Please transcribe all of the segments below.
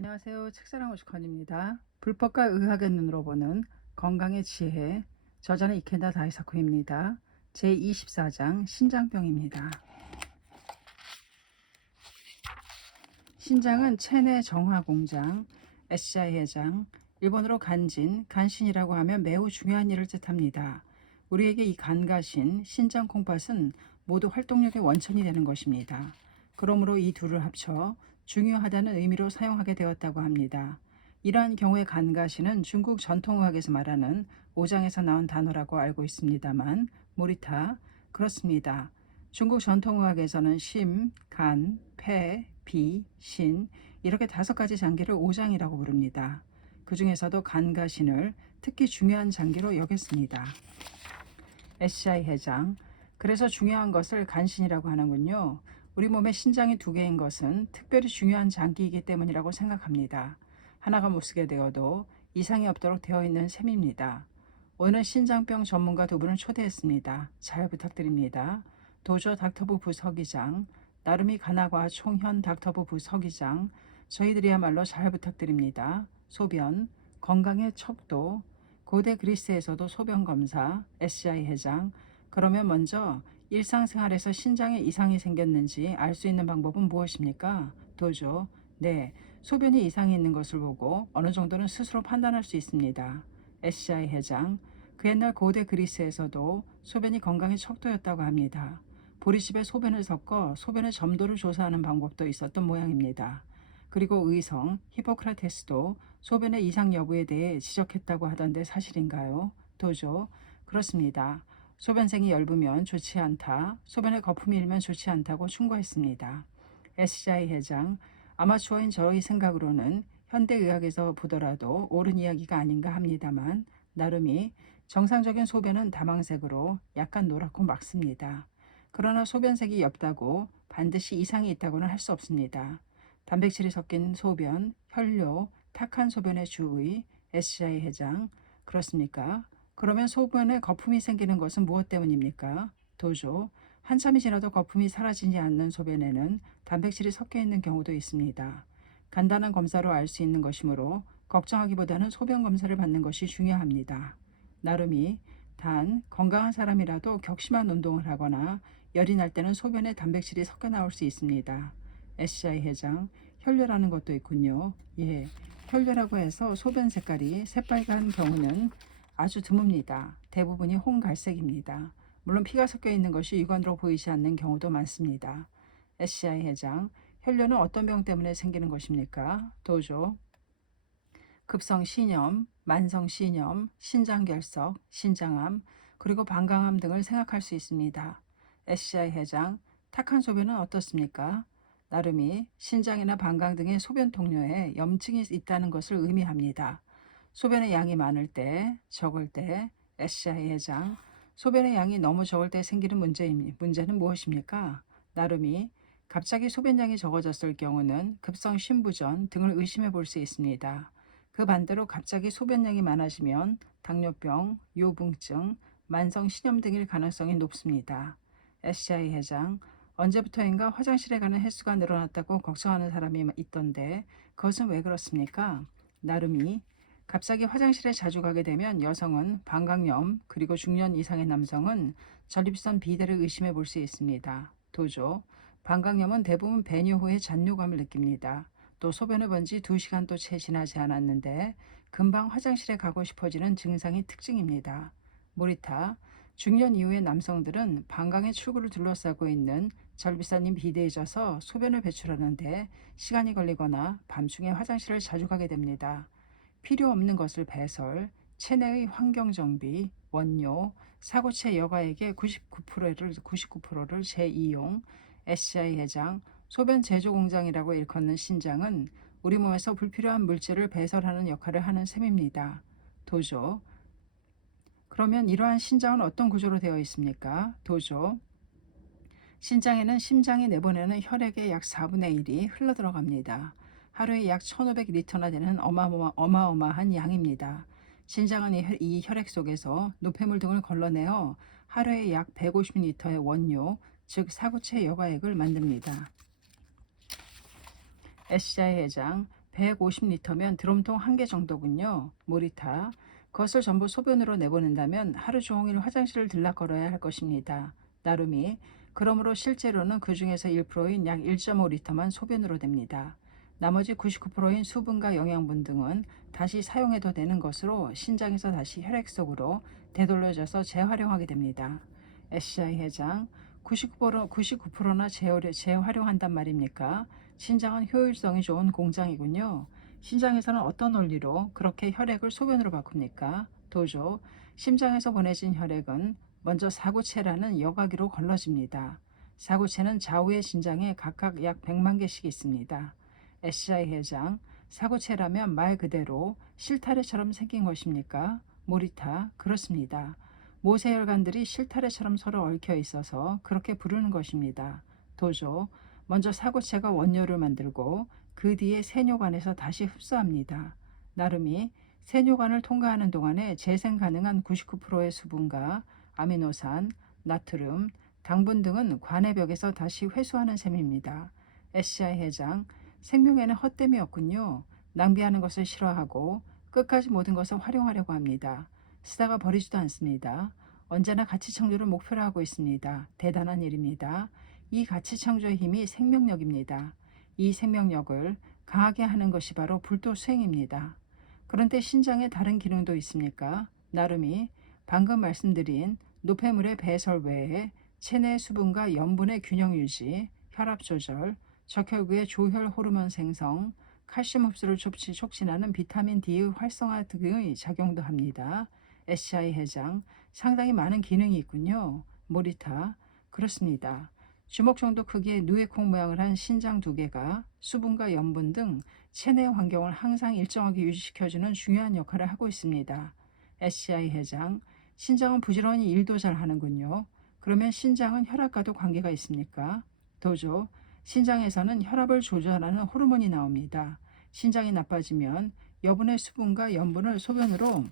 안녕하세요. 책사랑 오시컨입니다. 불법과 의학의 눈으로 보는 건강의 지혜. 저자는 이케다 다이사쿠입니다. 제24장 신장병입니다. 신장은 체내 정화 공장, SCI 해장, 일본어로 간신이라고 하면 매우 중요한 일을 뜻합니다. 우리에게 이 간과신, 신장 콩팥은 모두 활동력의 원천이 되는 것입니다. 그러므로 이 둘을 합쳐 중요하다는 의미로 사용하게 되었다고 합니다. 이러한 경우의 간과신은 중국 전통의학에서 말하는 오장에서 나온 단어라고 알고 있습니다만 모리타, 그렇습니다. 중국 전통의학에서는 심, 간, 폐, 비, 신 이렇게 5가지 장기를 오장이라고 부릅니다. 그 중에서도 간과 신을 특히 중요한 장기로 여겼습니다. SCI 해장. 그래서 중요한 것을 간신이라고 하는군요. 우리 몸에 신장이 2개인 것은 특별히 중요한 장기이기 때문이라고 생각합니다. 하나가 못쓰게 되어도 이상이 없도록 되어 있는 셈입니다. 오늘 신장병 전문가 2분을 초대했습니다. 잘 부탁드립니다. 도조 닥터부 부서기장, 나름이 가나과 총현 닥터부 부서기장, 저희들이야말로 잘 부탁드립니다. 소변, 건강의 척도, 고대 그리스에서도 소변 검사, SCI 해장. 그러면 먼저 일상생활에서 신장에 이상이 생겼는지 알 수 있는 방법은 무엇입니까? 도조, 네, 소변이 이상이 있는 것을 보고 어느 정도는 스스로 판단할 수 있습니다. SCI 해장, 그 옛날 고대 그리스에서도 소변이 건강의 척도였다고 합니다. 보리집에 소변을 섞어 소변의 점도를 조사하는 방법도 있었던 모양입니다. 그리고 의성 히포크라테스도 소변의 이상 여부에 대해 지적했다고 하던데 사실인가요? 도조, 그렇습니다. 소변생이 엷으면 좋지 않다, 소변에 거품이 일면 좋지 않다고 충고했습니다. SCI 회장, 아마추어인 저의 생각으로는 현대의학에서 보더라도 옳은 이야기가 아닌가 합니다만 나름이 정상적인 소변은 다망색으로 약간 노랗고 맑습니다. 그러나 소변색이 옅다고 반드시 이상이 있다고는 할 수 없습니다. 단백질이 섞인 소변, 혈뇨, 탁한 소변의 주의, SCI 해장. 그렇습니까? 그러면 소변에 거품이 생기는 것은 무엇 때문입니까? 도조, 한참이 지나도 거품이 사라지지 않는 소변에는 단백질이 섞여 있는 경우도 있습니다. 간단한 검사로 알 수 있는 것이므로 걱정하기보다는 소변 검사를 받는 것이 중요합니다. 나름이 단 건강한 사람이라도 격심한 운동을 하거나 열이 날 때는 소변에 단백질이 섞여 나올 수 있습니다. SCI 해장, 혈뇨라는 것도 있군요. 예, 혈뇨라고 해서 소변 색깔이 새빨간 경우는 아주 드뭅니다. 대부분이 홍갈색입니다. 물론 피가 섞여 있는 것이 육안으로 보이지 않는 경우도 많습니다. SCI 해장, 혈뇨는 어떤 병 때문에 생기는 것입니까? 도조, 급성 신염, 만성 신염, 신장결석, 신장암, 그리고 방광암 등을 생각할 수 있습니다. SCI 해장, 탁한 소변은 어떻습니까? 나름이 신장이나 방광 등의 소변 통로에 염증이 있다는 것을 의미합니다. 소변의 양이 많을 때, 적을 때, SCI 해장, 소변의 양이 너무 적을 때 생기는 문제는 무엇입니까? 나름이 갑자기 소변량이 적어졌을 경우는 급성 신부전 등을 의심해 볼 수 있습니다. 그 반대로 갑자기 소변량이 많아지면 당뇨병, 요붕증, 만성 신염 등일 가능성이 높습니다. SCI 해장, 언제부터인가 화장실에 가는 횟수가 늘어났다고 걱정하는 사람이 있던데 그것은 왜 그렇습니까? 나름이 갑자기 화장실에 자주 가게 되면 여성은 방광염, 그리고 중년 이상의 남성은 전립선 비대를 의심해 볼 수 있습니다. 도조, 방광염은 대부분 배뇨 후에 잔뇨감을 느낍니다. 또 소변을 본 지 2시간도 채 지나지 않았는데 금방 화장실에 가고 싶어지는 증상이 특징입니다. 모리타, 중년 이후의 남성들은 방광의 출구를 둘러싸고 있는 전립선이 비대해져서 소변을 배출하는데 시간이 걸리거나 밤중에 화장실을 자주 가게 됩니다. 필요 없는 것을 배설, 체내의 환경정비, 원료, 사고체 여과액의 99%를 재이용, SCI 해장, 소변 제조 공장이라고 일컫는 신장은 우리 몸에서 불필요한 물질을 배설하는 역할을 하는 셈입니다. 도조, 그러면 이러한 신장은 어떤 구조로 되어 있습니까? 도조, 신장에는 심장이 내보내는 혈액의 약 4분의 1이 흘러들어갑니다. 하루에 약 1500리터나 되는 어마어마한 양입니다. 신장은 이 혈액 속에서 노폐물 등을 걸러내어 하루에 약 150리터의 원료, 즉 사구체 여과액을 만듭니다. SCI 해장, 150리터면 드럼통 1개 정도군요. 모리타. 그것을 전부 소변으로 내보낸다면 하루 종일 화장실을 들락거려야 할 것입니다. 나름이. 그러므로 실제로는 그 중에서 1%인 약 1.5리터만 소변으로 됩니다. 나머지 99%인 수분과 영양분 등은 다시 사용해도 되는 것으로 신장에서 다시 혈액 속으로 되돌려져서 재활용하게 됩니다. SCI 회장, 99%나 재활용한단 말입니까? 신장은 효율성이 좋은 공장이군요. 신장에서는 어떤 원리로 그렇게 혈액을 소변으로 바꿉니까? 도조, 심장에서 보내진 혈액은 먼저 사구체라는 여과기로 걸러집니다. 사구체는 좌우의 신장에 각각 약 100만 개씩 있습니다. SCI 회장, 사구체라면 말 그대로 실타래처럼 생긴 것입니까? 모리타, 그렇습니다. 모세혈관들이 실타래처럼 서로 얽혀 있어서 그렇게 부르는 것입니다. 도조, 먼저 사구체가 원료를 만들고 그 뒤에 세뇨관에서 다시 흡수합니다. 나름이 세뇨관을 통과하는 동안에 재생 가능한 99%의 수분과 아미노산, 나트륨, 당분 등은 관의 벽에서 다시 회수하는 셈입니다. SCI 회장, 생명에는 헛됨이 없군요. 낭비하는 것을 싫어하고 끝까지 모든 것을 활용하려고 합니다. 쓰다가 버리지도 않습니다. 언제나 가치 창조를 목표로 하고 있습니다. 대단한 일입니다. 이 가치 창조의 힘이 생명력입니다. 이 생명력을 강하게 하는 것이 바로 불도 수행입니다. 그런데 신장에 다른 기능도 있습니까? 나름이 방금 말씀드린 노폐물의 배설 외에 체내 수분과 염분의 균형 유지, 혈압 조절, 적혈구의 조혈 호르몬 생성, 칼슘 흡수를 촉진하는 비타민 D의 활성화 등의 작용도 합니다. SCI 회장, 상당히 많은 기능이 있군요. 모리타, 그렇습니다. 주먹 정도 크기의 누에콩 모양을 한 신장 2개가 수분과 염분 등 체내 환경을 항상 일정하게 유지시켜주는 중요한 역할을 하고 있습니다. SCI 회장, 신장은 부지런히 일도 잘 하는군요. 그러면 신장은 혈압과도 관계가 있습니까? 도조, 신장에서는 혈압을 조절하는 호르몬이 나옵니다. 신장이 나빠지면 여분의 수분과 염분을 소변으로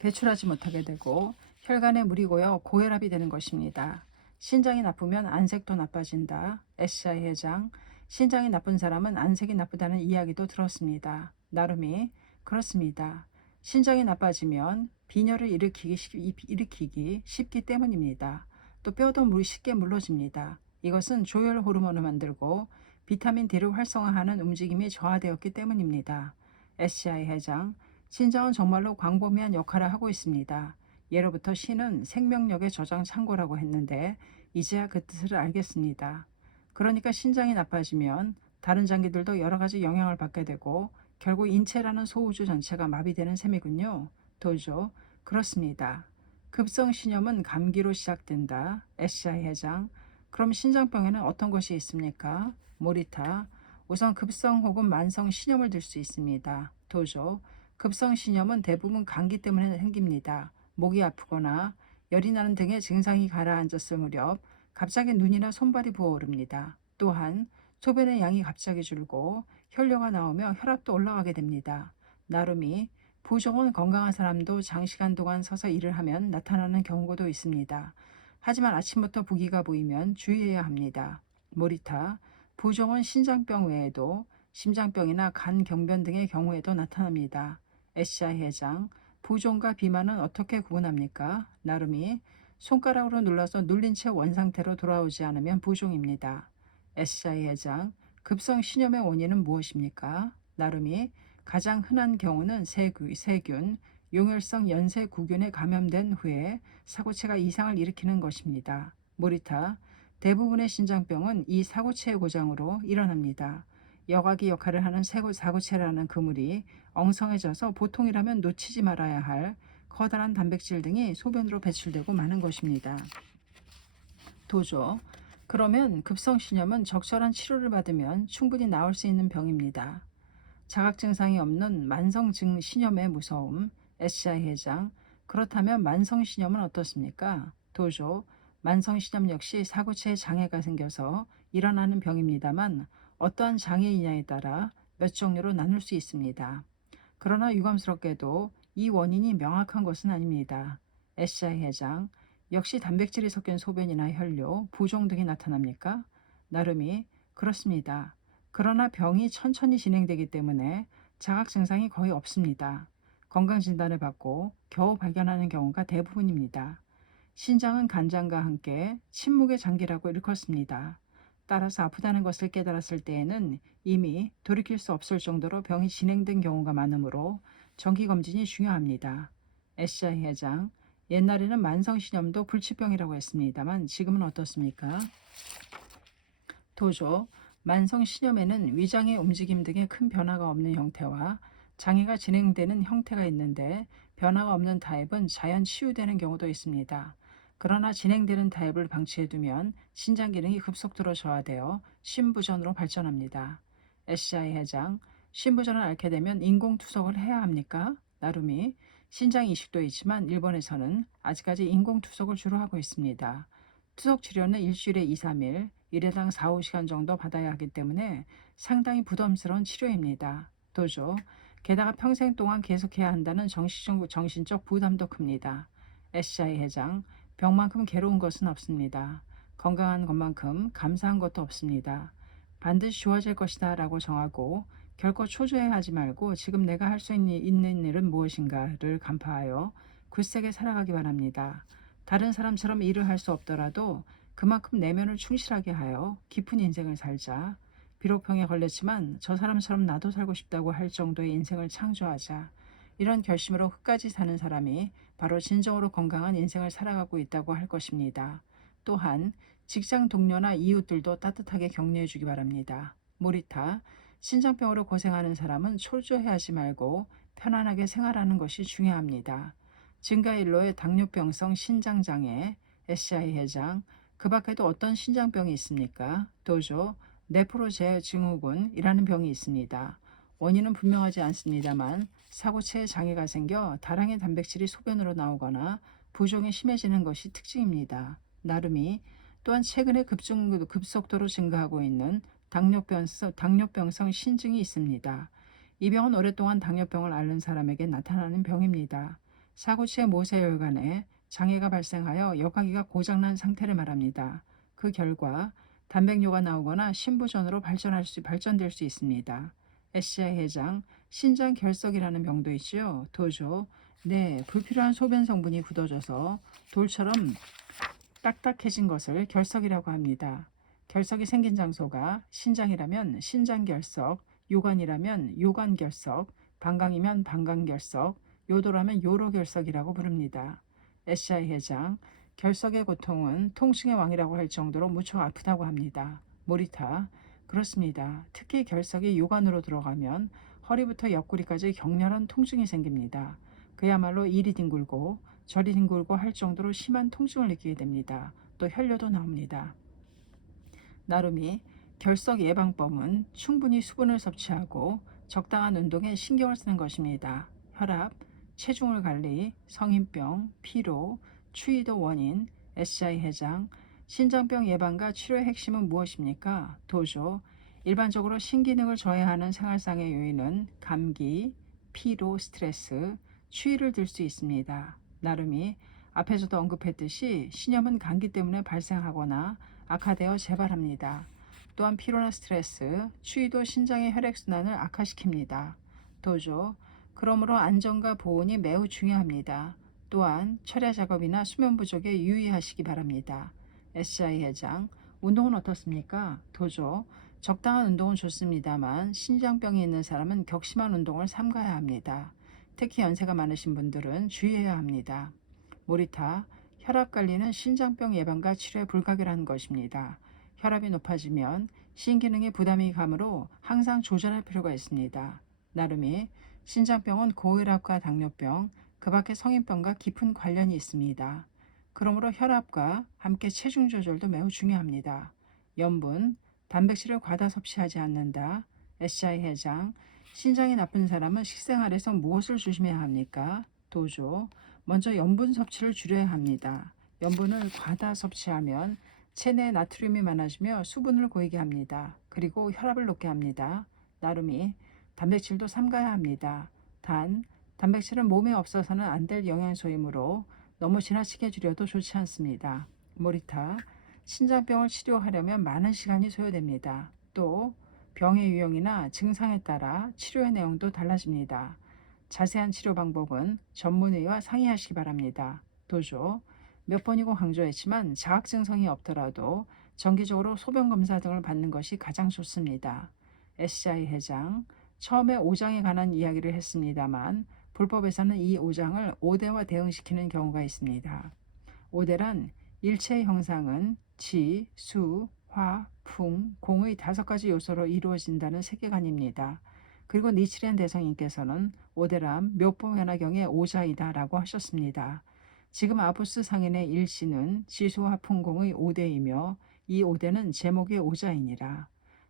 배출하지 못하게 되고 혈관에 물이 고여 고혈압이 되는 것입니다. 신장이 나쁘면 안색도 나빠진다. SCI 회장, 신장이 나쁜 사람은 안색이 나쁘다는 이야기도 들었습니다. 나름이 그렇습니다. 신장이 나빠지면 빈혈을 일으키기 쉽기 때문입니다. 또 뼈도 쉽게 물러집니다. 이것은 조혈 호르몬을 만들고 비타민 D를 활성화하는 움직임이 저하되었기 때문입니다. SCI 회장, 신장은 정말로 광범위한 역할을 하고 있습니다. 예로부터 신은 생명력의 저장 창고라고 했는데 이제야 그 뜻을 알겠습니다. 그러니까 신장이 나빠지면 다른 장기들도 여러 가지 영향을 받게 되고 결국 인체라는 소우주 전체가 마비되는 셈이군요. 도조, 그렇습니다. 급성 신염은 감기로 시작된다. SCI 회장, 그럼 신장병에는 어떤 것이 있습니까? 모리타, 우선 급성 혹은 만성 신염을 들 수 있습니다. 도조, 급성 신염은 대부분 감기 때문에 생깁니다. 목이 아프거나 열이 나는 등의 증상이 가라앉았을 무렵 갑자기 눈이나 손발이 부어오릅니다. 또한 소변의 양이 갑자기 줄고 혈뇨가 나오며 혈압도 올라가게 됩니다. 나름이 부종은 건강한 사람도 장시간 동안 서서 일을 하면 나타나는 경우도 있습니다. 하지만 아침부터 부기가 보이면 주의해야 합니다. 모리타, 부종은 신장병 외에도 심장병이나 간 경변 등의 경우에도 나타납니다. SCI 회장, 부종과 비만은 어떻게 구분합니까? 나름이 손가락으로 눌러서 눌린 채 원상태로 돌아오지 않으면 부종입니다. SCI 회장, 급성 신염의 원인은 무엇입니까? 나름이 가장 흔한 경우는 세균, 용혈성 연쇄구균에 감염된 후에 사고체가 이상을 일으키는 것입니다. 모리타, 대부분의 신장병은 이 사고체의 고장으로 일어납니다. 여과기 역할을 하는 사고체라는 그물이 엉성해져서 보통이라면 놓치지 말아야 할 커다란 단백질 등이 소변으로 배출되고 마는 것입니다. 도조, 그러면 급성신염은 적절한 치료를 받으면 충분히 나을 수 있는 병입니다. 자각 증상이 없는 만성증 신염의 무서움. SCI 회장, 그렇다면 만성신염은 어떻습니까? 도조, 만성신염 역시 사구체에 장애가 생겨서 일어나는 병입니다만 어떠한 장애이냐에 따라 몇 종류로 나눌 수 있습니다. 그러나 유감스럽게도 이 원인이 명확한 것은 아닙니다. SCI 회장, 역시 단백질이 섞인 소변이나 혈뇨, 부종 등이 나타납니까? 나름이 그렇습니다. 그러나 병이 천천히 진행되기 때문에 자각 증상이 거의 없습니다. 건강진단을 받고 겨우 발견하는 경우가 대부분입니다. 신장은 간장과 함께 침묵의 장기라고 일컫습니다. 따라서 아프다는 것을 깨달았을 때에는 이미 돌이킬 수 없을 정도로 병이 진행된 경우가 많으므로 정기검진이 중요합니다. SI 회장, 옛날에는 만성신염도 불치병이라고 했습니다만 지금은 어떻습니까? 도조, 만성신염에는 위장의 움직임 등의 큰 변화가 없는 형태와 장애가 진행되는 형태가 있는데 변화가 없는 타입은 자연 치유되는 경우도 있습니다. 그러나 진행되는 타입을 방치해두면 신장 기능이 급속도로 저하되어 심부전으로 발전합니다. SI 회장, 심부전을 앓게 되면 인공투석을 해야 합니까? 나름이 신장 이식도 있지만 일본에서는 아직까지 인공투석을 주로 하고 있습니다. 투석 치료는 일주일에 2, 3일, 일회당 4, 5시간 정도 받아야 하기 때문에 상당히 부담스러운 치료입니다. 도조, 게다가 평생 동안 계속해야 한다는 정신적 부담도 큽니다. SI 회장, 병만큼 괴로운 것은 없습니다. 건강한 것만큼 감사한 것도 없습니다. 반드시 좋아질 것이다 라고 정하고 결코 초조해하지 말고 지금 내가 할 수 있는 일은 무엇인가를 간파하여 굳세게 살아가기 바랍니다. 다른 사람처럼 일을 할 수 없더라도 그만큼 내면을 충실하게 하여 깊은 인생을 살자. 비록 병에 걸렸지만 저 사람처럼 나도 살고 싶다고 할 정도의 인생을 창조하자. 이런 결심으로 끝까지 사는 사람이 바로 진정으로 건강한 인생을 살아가고 있다고 할 것입니다. 또한 직장 동료나 이웃들도 따뜻하게 격려해 주기 바랍니다. 모리타, 신장병으로 고생하는 사람은 초조해하지 말고 편안하게 생활하는 것이 중요합니다. 증가일로의 당뇨병성 신장장애, SI 해장, 그 밖에도 어떤 신장병이 있습니까? 도조, 네프로제 증후군이라는 병이 있습니다. 원인은 분명하지 않습니다만 사고체에 장애가 생겨 다량의 단백질이 소변으로 나오거나 부종이 심해지는 것이 특징입니다. 나름이 또한 최근에 급속도로 증가하고 있는 당뇨병성 신증이 있습니다. 이 병은 오랫동안 당뇨병을 앓는 사람에게 나타나는 병입니다. 사고치의 모세혈관에 장애가 발생하여 여과기가 고장난 상태를 말합니다. 그 결과 단백뇨가 나오거나 심부전으로 발전될 수 있습니다. SI 해장, 신장결석이라는 병도 있죠. 도조, 네, 불필요한 소변 성분이 굳어져서 돌처럼 딱딱해진 것을 결석이라고 합니다. 결석이 생긴 장소가 신장이라면 신장결석, 요관이라면 요관결석, 방광이면 방광결석, 요도라면 요로결석이라고 부릅니다. SI 해장, 결석의 고통은 통증의 왕이라고 할 정도로 무척 아프다고 합니다. 모리타, 그렇습니다. 특히 결석이 요관으로 들어가면 허리부터 옆구리까지 격렬한 통증이 생깁니다. 그야말로 이리 뒹굴고 저리 뒹굴고 할 정도로 심한 통증을 느끼게 됩니다. 또 혈뇨도 나옵니다. 나름이 결석 예방법은 충분히 수분을 섭취하고 적당한 운동에 신경을 쓰는 것입니다. 혈압, 체중을 관리, 성인병, 피로, 추위도 원인, SI 해장, 신장병 예방과 치료의 핵심은 무엇입니까? 도조, 일반적으로 신기능을 저해하는 생활상의 요인은 감기, 피로, 스트레스, 추위를 들 수 있습니다. 나름이 앞에서도 언급했듯이 신염은 감기 때문에 발생하거나 악화되어 재발합니다. 또한 피로나 스트레스, 추위도 신장의 혈액순환을 악화시킵니다. 도조, 그러므로 안전과 보온이 매우 중요합니다. 또한 철야 작업이나 수면 부족에 유의하시기 바랍니다. SI 해장, 운동은 어떻습니까? 도조, 적당한 운동은 좋습니다만 신장병이 있는 사람은 격심한 운동을 삼가야 합니다. 특히 연세가 많으신 분들은 주의해야 합니다. 모리타, 혈압 관리는 신장병 예방과 치료에 불가결한 것입니다. 혈압이 높아지면 신기능에 부담이 가므로 항상 조절할 필요가 있습니다. 나름이 신장병은 고혈압과 당뇨병, 그 밖의 성인병과 깊은 관련이 있습니다. 그러므로 혈압과 함께 체중 조절도 매우 중요합니다. 염분, 단백질을 과다 섭취하지 않는다. SI 해장, 신장이 나쁜 사람은 식생활에서 무엇을 조심해야 합니까? 도조, 먼저 염분 섭취를 줄여야 합니다. 염분을 과다 섭취하면 체내에 나트륨이 많아지며 수분을 고이게 합니다. 그리고 혈압을 높게 합니다. 나름이 단백질도 삼가야 합니다. 단백질은 몸에 없어서는 안 될 영양소이므로 너무 지나치게 줄여도 좋지 않습니다. 모리타, 신장병을 치료하려면 많은 시간이 소요됩니다. 또 병의 유형이나 증상에 따라 치료의 내용도 달라집니다. 자세한 치료 방법은 전문의와 상의하시기 바랍니다. 도조, 몇 번이고 강조했지만 자학 증상이 없더라도 정기적으로 소변 검사 등을 받는 것이 가장 좋습니다. SCI 회장, 처음에 오장에 관한 이야기를 했습니다만 불법에서는 이 오장을 오대와 대응시키는 경우가 있습니다. 오대란 일체의 형상은 지, 수, 화, 풍, 공의 5가지 요소로 이루어진다는 세계관입니다. 그리고 니치렌 대성인께서는 오대란 묘법연화경의 오자이다 라고 하셨습니다. 지금 아부스 상인의 일시는 지수와 풍공의 오대이며 이 오대는 제목의 오자이니라.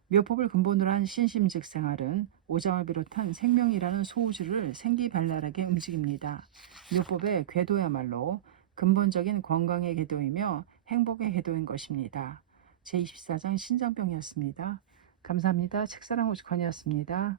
묘법을 근본으로 한 신심즉 생활은 오장을 비롯한 생명이라는 소우주를 생기발랄하게 움직입니다. 묘법의 궤도야말로 근본적인 건강의 궤도이며 행복의 궤도인 것입니다. 제24장 신장병이었습니다. 감사합니다. 책사랑 오죽헌이었습니다.